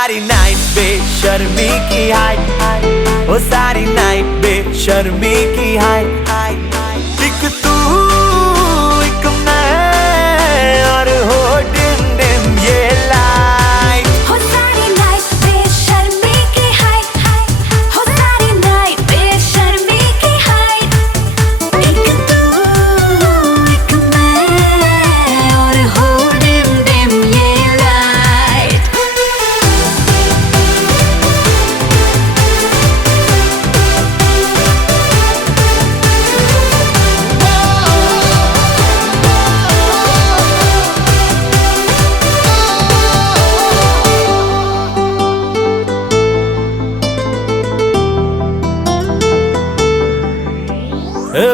सारी नाइट बेशर्मी की हाइट, ओ सारी नाइट बेशर्मी की हाइट। एक तू एक मैं और हो डिम डिम ये लाइट। हो सारी नाइट बेशर्मी की हाइट, हो सारी नाइट बेशर्मी की हाइट। एक तू एक मैं और हो डिम डिम ये लाइट।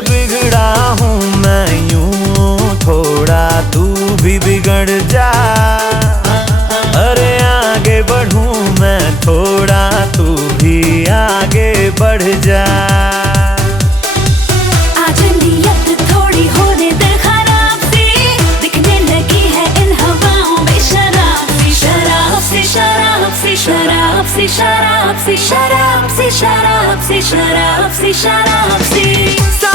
बिगड़ा हूँ मैं यूं थोड़ा, तू भी बिगड़ जा। अरे आगे बढ़ूं मैं थोड़ा, तू भी आगे बढ़ जा। आज नियत थोड़ी होने दे खराब सी, दिखने लगी है इन हवाओं में शराब सी, शराब सी, शराब सी, शराब सी, शराब सी, शराब सी, शराब सी, शराब सी, शराब सी।